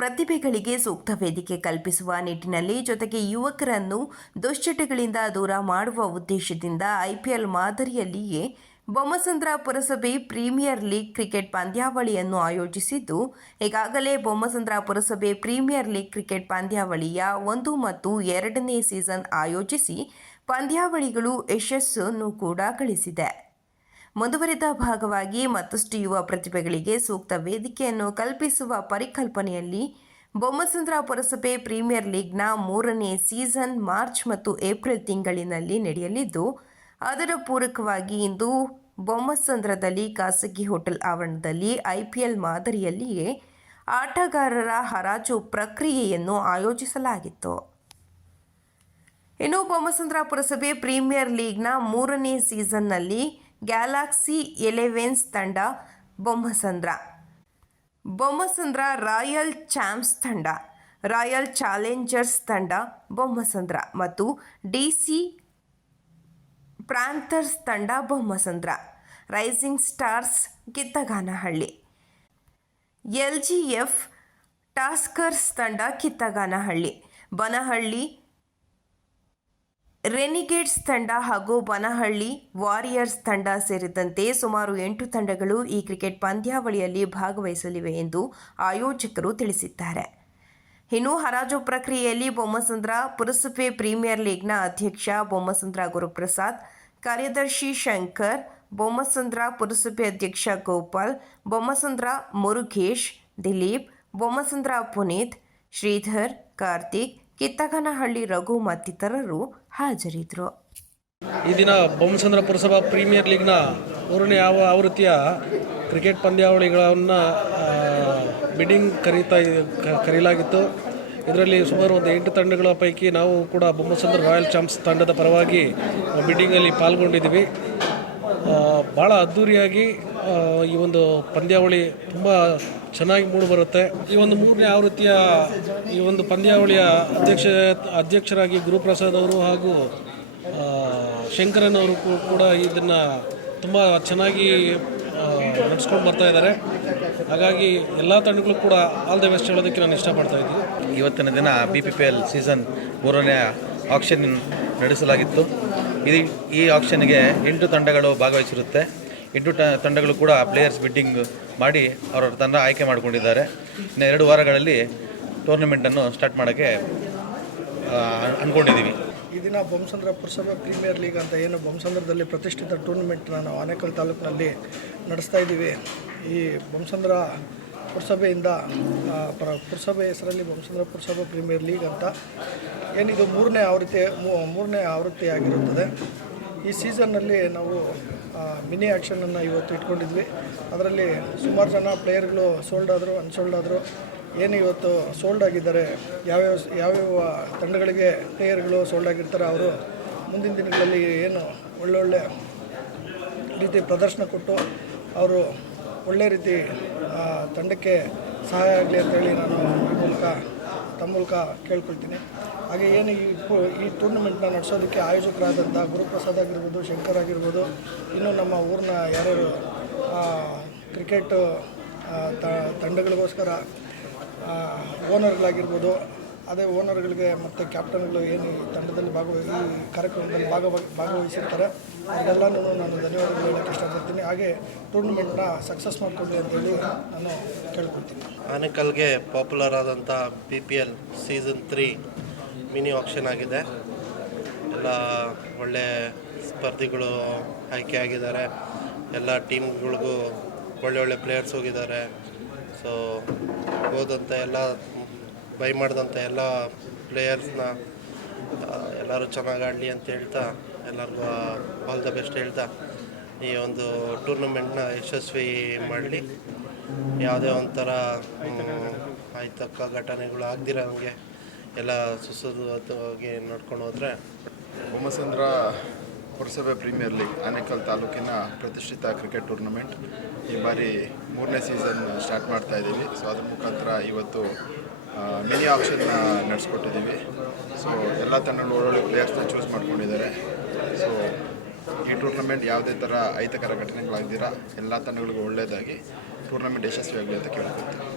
ಪ್ರತಿಭೆಗಳಿಗೆ ಸೂಕ್ತ ವೇದಿಕೆ ಕಲ್ಪಿಸುವ ನಿಟ್ಟಿನಲ್ಲಿ ಜೊತೆಗೆ ಯುವಕರನ್ನು ದುಶ್ಚಟಗಳಿಂದ ದೂರ ಮಾಡುವ ಉದ್ದೇಶದಿಂದ ಐಪಿಎಲ್ ಮಾದರಿಯಲ್ಲಿಯೇ ಬೊಮ್ಮಸಂದ್ರ ಪುರಸಭೆ ಪ್ರೀಮಿಯರ್ ಲೀಗ್ ಕ್ರಿಕೆಟ್ ಪಂದ್ಯಾವಳಿಯನ್ನು ಆಯೋಜಿಸಿದ್ದು, ಈಗಾಗಲೇ ಬೊಮ್ಮಸಂದ್ರ ಪುರಸಭೆ ಪ್ರೀಮಿಯರ್ ಲೀಗ್ ಕ್ರಿಕೆಟ್ ಪಂದ್ಯಾವಳಿಯ 1 ಮತ್ತು 2ನೇ ಸೀಸನ್ ಆಯೋಜಿಸಿ ಪಂದ್ಯಾವಳಿಗಳು ಯಶಸ್ಸನ್ನು ಕೂಡ ಗಳಿಸಿದೆ. ಮುಂದುವರಿದ ಭಾಗವಾಗಿ ಮತ್ತಷ್ಟು ಯುವ ಪ್ರತಿಭೆಗಳಿಗೆ ಸೂಕ್ತ ವೇದಿಕೆಯನ್ನು ಕಲ್ಪಿಸುವ ಪರಿಕಲ್ಪನೆಯಲ್ಲಿ ಬೊಮ್ಮಸಂದ್ರ ಪುರಸಭೆ ಪ್ರೀಮಿಯರ್ ಲೀಗ್ನ 3ನೇ ಸೀಸನ್ ಮಾರ್ಚ್ ಮತ್ತು ಏಪ್ರಿಲ್ ತಿಂಗಳಿನಲ್ಲಿ ನಡೆಯಲಿದ್ದು, ಅದರ ಪೂರಕವಾಗಿ ಇಂದು ಬೊಮ್ಮಸಂದ್ರದಲ್ಲಿ ಖಾಸಗಿ ಹೋಟೆಲ್ ಆವರಣದಲ್ಲಿ ಐಪಿಎಲ್ ಮಾದರಿಯಲ್ಲಿಯೇ ಆಟಗಾರರ ಹರಾಜು ಪ್ರಕ್ರಿಯೆಯನ್ನು ಆಯೋಜಿಸಲಾಗಿತ್ತು. ಇನ್ನು ಬೊಮ್ಮಸಂದ್ರ ಪುರಸಭೆ ಪ್ರೀಮಿಯರ್ ಲೀಗ್ನ 3ನೇ ಸೀಸನ್ನಲ್ಲಿ ಗ್ಯಾಲಕ್ಸಿ ಎಲೆವೆನ್ಸ್ ತಂಡ ಬೊಮ್ಮಸಂದ್ರ ರಾಯಲ್ ಚಾಂಪ್ಸ್ ತಂಡ, ರಾಯಲ್ ಚಾಲೆಂಜರ್ಸ್ ತಂಡ ಬೊಮ್ಮಸಂದ್ರ ಮತ್ತು ಡಿಸಿ ಪ್ಯಾಂಥರ್ಸ್ ತಂಡ ಬೊಮ್ಮಸಂದ್ರ, ರೈಸಿಂಗ್ ಸ್ಟಾರ್ಸ್ ಕಿತ್ತಗಾನಹಳ್ಳಿ, ಎಲ್ಜಿಎಫ್ ಟಾಸ್ಕರ್ಸ್ ತಂಡ ಕಿತ್ತಗಾನಹಳ್ಳಿ, ಬನಹಳ್ಳಿ ರೆನಿಗೇಡ್ಸ್ ತಂಡ ಹಾಗೂ ಬನಹಳ್ಳಿ ವಾರಿಯರ್ಸ್ ತಂಡ ಸೇರಿದಂತೆ ಸುಮಾರು 8 ತಂಡಗಳು ಈ ಕ್ರಿಕೆಟ್ ಪಂದ್ಯಾವಳಿಯಲ್ಲಿ ಭಾಗವಹಿಸಲಿವೆ ಎಂದು ಆಯೋಜಕರು ತಿಳಿಸಿದ್ದಾರೆ. ಇನ್ನು ಹರಾಜು ಪ್ರಕ್ರಿಯೆಯಲ್ಲಿ ಬೊಮ್ಮಸಂದ್ರ ಪುರಸಭೆ ಪ್ರೀಮಿಯರ್ ಲೀಗ್ನ ಅಧ್ಯಕ್ಷ ಬೊಮ್ಮಸಂದ್ರ ಗುರುಪ್ರಸಾದ್, ಕಾರ್ಯದರ್ಶಿ ಶಂಕರ್, ಬೊಮ್ಮಸಂದ್ರ ಪುರಸಭೆ ಅಧ್ಯಕ್ಷ ಗೋಪಾಲ್, ಬೊಮ್ಮಸಂದ್ರ ಮುರುಗೇಶ್, ದಿಲೀಪ್, ಬೊಮ್ಮಸಂದ್ರ ಪುನೀತ್, ಶ್ರೀಧರ್, ಕಾರ್ತಿಕ್, ಕಿತ್ತಗಾನಹಳ್ಳಿ ರಘು ಮತ್ತಿತರರು ಹಾಜರಿದ್ದರು. ಈ ದಿನ ಬೊಮ್ಮಸಂದ್ರ ಪುರಸಭಾ ಪ್ರೀಮಿಯರ್ ಲೀಗ್ನ 3ನೇ ಆವೃತ್ತಿಯ ಕ್ರಿಕೆಟ್ ಪಂದ್ಯಾವಳಿಗಳನ್ನು ಬಿಡ್ಡಿಂಗ್ ಕರೆಯಲಾಗಿತ್ತು. ಇದರಲ್ಲಿ ಸುಮಾರು ಒಂದು 8 ತಂಡಗಳ ಪೈಕಿ ನಾವು ಕೂಡ ಬೊಮ್ಮಸಂದ್ರ ರಾಯಲ್ ಚಾಂಪ್ಸ್ ತಂಡದ ಪರವಾಗಿ ಬಿಡ್ಡಿಂಗಲ್ಲಿ ಪಾಲ್ಗೊಂಡಿದ್ದೀವಿ. ಭಾಳ ಅದ್ಧೂರಿಯಾಗಿ ಈ ಒಂದು ಪಂದ್ಯಾವಳಿ ತುಂಬ ಚೆನ್ನಾಗಿ ಮೂಡಿಬರುತ್ತೆ. ಈ ಒಂದು 3ನೇ ಆವೃತ್ತಿಯ ಈ ಒಂದು ಪಂದ್ಯಾವಳಿಯ ಅಧ್ಯಕ್ಷರಾಗಿ ಗುರುಪ್ರಸಾದ್ ಅವರು ಹಾಗೂ ಶಂಕರನ್ ಅವರು ಕೂಡ ಇದನ್ನು ತುಂಬ ಚೆನ್ನಾಗಿ ನಡೆಸ್ಕೊಂಡು ಬರ್ತಾ ಇದ್ದಾರೆ. ಹಾಗಾಗಿ ಎಲ್ಲ ತಂಡಗಳು ಕೂಡ ಆಲ್ ದ ಬೆಸ್ಟ್ ಹೇಳೋದಕ್ಕೆ ನಾನು ಇಷ್ಟಪಡ್ತಾ ಇದ್ದೀನಿ. ಇವತ್ತಿನ ದಿನ BPPL ಸೀಸನ್ 3ನೇ ಆಕ್ಷನ್ ನಡೆಸಲಾಗಿತ್ತು. ಈ ಆಕ್ಷನ್ಗೆ 8 ತಂಡಗಳು ಭಾಗವಹಿಸಿರುತ್ತೆ. 8 ತಂಡಗಳು ಕೂಡ ಪ್ಲೇಯರ್ಸ್ ಬಿಡ್ಡಿಂಗ್ ಮಾಡಿ ಅವರ ತಂಡ ಆಯ್ಕೆ ಮಾಡಿಕೊಂಡಿದ್ದಾರೆ. ಇನ್ನು 2 ವಾರಗಳಲ್ಲಿ ಟೂರ್ನಮೆಂಟನ್ನು ಸ್ಟಾರ್ಟ್ ಮಾಡೋಕ್ಕೆ ಅಂದ್ಕೊಂಡಿದ್ದೀವಿ. ಈ ದಿನ ಬೊಮ್ಮಸಂದ್ರ ಪುರಸಭೆ ಪ್ರೀಮಿಯರ್ ಲೀಗ್ ಅಂತ ಏನು ಬೊಮ್ಮಸಂದ್ರದಲ್ಲಿ ಪ್ರತಿಷ್ಠಿತ ಟೂರ್ನಮೆಂಟ್ನ ನಾವು ಆನೇಕಲ್ ತಾಲೂಕಿನಲ್ಲಿ ನಡೆಸ್ತಾ ಇದ್ದೀವಿ. ಈ ಬೊಮ್ಮಸಂದ್ರ ಪುರಸಭೆಯಿಂದ ಪುರಸಭೆ ಹೆಸರಲ್ಲಿ ಬೊಮ್ಮಸಂದ್ರ ಪುರಸಭೆ ಪ್ರೀಮಿಯರ್ ಲೀಗ್ ಅಂತ ಏನಿದು 3ನೇ ಆವೃತ್ತಿ ಆಗಿರುತ್ತದೆ. ಈ ಸೀಸನ್ನಲ್ಲಿ ನಾವು ಮಿನಿ ಆ್ಯಕ್ಷನನ್ನು ಇವತ್ತು ಇಟ್ಕೊಂಡಿದ್ವಿ. ಅದರಲ್ಲಿ ಸುಮಾರು ಜನ ಪ್ಲೇಯರ್ಗಳು ಸೋಲ್ಡ್ ಆದರು, ಅನ್ಸೋಲ್ಡ್ ಆದರು. ಏನು ಇವತ್ತು ಸೋಲ್ಡ್ ಆಗಿದ್ದಾರೆ, ಯಾವ್ಯಾವ ತಂಡಗಳಿಗೆ ಪ್ಲೇಯರ್ಗಳು ಸೋಲ್ಡ್ ಆಗಿರ್ತಾರೆ ಅವರು ಮುಂದಿನ ದಿನಗಳಲ್ಲಿ ಏನು ಒಳ್ಳೊಳ್ಳೆ ರೀತಿ ಪ್ರದರ್ಶನ ಕೊಟ್ಟು ಅವರು ಒಳ್ಳೆ ರೀತಿ ತಂಡಕ್ಕೆ ಸಹಾಯ ಆಗಲಿ ಅಂತೇಳಿ ನಾನು ತಮ್ಮ ಮೂಲಕ ಕೇಳ್ಕೊಳ್ತೀನಿ. ಹಾಗೆ ಏನು ಈ ಟೂರ್ನಮೆಂಟ್ನ ನಡೆಸೋದಕ್ಕೆ ಆಯೋಜಕರಾದಂಥ ಗುರುಪ್ರಸಾದ್ ಆಗಿರ್ಬೋದು, ಶಂಕರ್ ಆಗಿರ್ಬೋದು, ಇನ್ನು ನಮ್ಮ ಊರಿನ ಯಾರ್ಯಾರು ಕ್ರಿಕೆಟ್ ತಂಡಗಳಿಗೋಸ್ಕರ ಓನರ್ಗಳಾಗಿರ್ಬೋದು, ಅದೇ ಓನರ್ಗಳಿಗೆ ಮತ್ತು ಕ್ಯಾಪ್ಟನ್ಗಳು ಏನು ಈ ತಂಡದಲ್ಲಿ ಈ ಕಾರ್ಯಕ್ರಮದಲ್ಲಿ ಭಾಗವಹಿಸಿರ್ತಾರೆ ಅದೆಲ್ಲನೂ ನಾನು ಧನ್ಯವಾದಗಳು ಹೇಳೋಕ್ಕೆ ಇಷ್ಟಪಡ್ತೀನಿ. ಹಾಗೆ ಟೂರ್ನಮೆಂಟ್ನ ಸಕ್ಸಸ್ ಮಾಡಿಕೊಡ್ಲಿ ಅಂತೇಳಿ ನಾನು ಕೇಳ್ಕೊಳ್ತೀನಿ. ಆನೇಕಲ್ಗೆ ಪಾಪ್ಯುಲರ್ ಆದಂಥ BPL ಸೀಸನ್ 3 ಮಿನಿ ಆಕ್ಷನ್ ಆಗಿದೆ. ಎಲ್ಲ ಒಳ್ಳೆ ಸ್ಪರ್ಧಿಗಳು ಆಯ್ಕೆ ಆಗಿದ್ದಾರೆ. ಎಲ್ಲ ಟೀಮ್ಗಳಿಗೂ ಒಳ್ಳೆ ಪ್ಲೇಯರ್ಸ್ ಹೋಗಿದ್ದಾರೆ. ಸೊ ಹೋದಂಥ ಎಲ್ಲ ಬೈ ಮಾಡಿದಂಥ ಎಲ್ಲ ಪ್ಲೇಯರ್ಸ್ನ ಎಲ್ಲರೂ ಚೆನ್ನಾಗಿ ಆಡಲಿ ಅಂತ ಹೇಳ್ತಾ ಎಲ್ಲರಿಗೂ ಆಲ್ ದ ಬೆಸ್ಟ್ ಹೇಳ್ತಾ ಈ ಒಂದು ಟೂರ್ನಮೆಂಟ್ನ ಯಶಸ್ವಿ ಮಾಡಲಿ. ಯಾವುದೇ ಒಂಥರ ಅಹಿತಕ ಘಟನೆಗಳು ಆಗದಿರೋ ನಮಗೆ ಎಲ್ಲ ಸುಸೂತ್ರವಾಗಿ ನೋಡ್ಕೊಂಡು ಹೋದರೆ. ಬೊಮ್ಮಸಂದ್ರ ಪುರಸಭೆ ಪ್ರೀಮಿಯರ್ ಲೀಗ್ ಆನೇಕಲ್ ತಾಲೂಕಿನ ಪ್ರತಿಷ್ಠಿತ ಕ್ರಿಕೆಟ್ ಟೂರ್ನಮೆಂಟ್ ಈ ಬಾರಿ 3ನೇ ಸೀಸನ್ ಸ್ಟಾರ್ಟ್ ಮಾಡ್ತಾ ಇದ್ದೀವಿ. ಸೊ ಅದ್ರ ಮುಖಾಂತರ ಇವತ್ತು ಮಿನಿ ಆಕ್ಷನ್ನ ನಡೆಸ್ಕೊಟ್ಟಿದ್ದೀವಿ. ಸೊ ಎಲ್ಲ ತಂಡಗಳು ಒಳ್ಳೊಳ್ಳೆ ಪ್ಲೇಯರ್ಸ್ನ ಚೂಸ್ ಮಾಡ್ಕೊಂಡಿದ್ದಾರೆ. ಸೊ ಈ ಟೂರ್ನಮೆಂಟ್ ಯಾವುದೇ ಥರ ಅಹಿತಕರ ಘಟನೆಗಳಾಗ್ದಿರ ಎಲ್ಲ ತಂಡಗಳಿಗೂ ಒಳ್ಳೆಯದಾಗಿ ಟೂರ್ನಮೆಂಟ್ ಯಶಸ್ವಿಯಾಗಲಿ ಅಂತ ಕೇಳ್ಕೊಳ್ತೀನಿ.